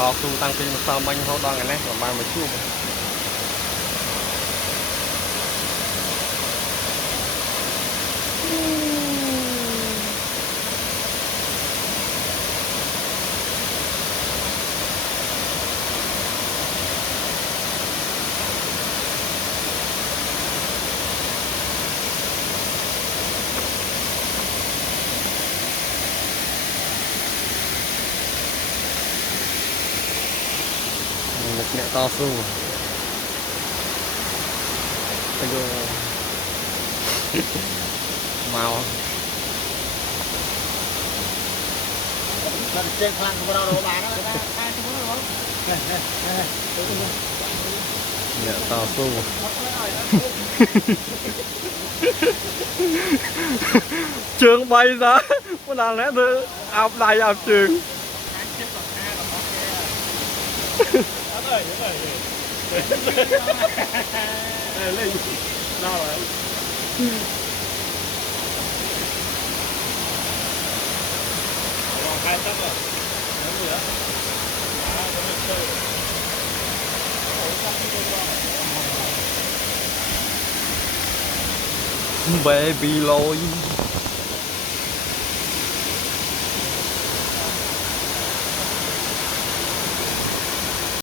to su tăng pin sao bánh hậu đoan cái này còn mang một chút một nhẹ to su màu trên khăn của đâu đâu bà đó nhẹ to su trường bay ra có là lẽ thứ áp đầy áp trường baby lôi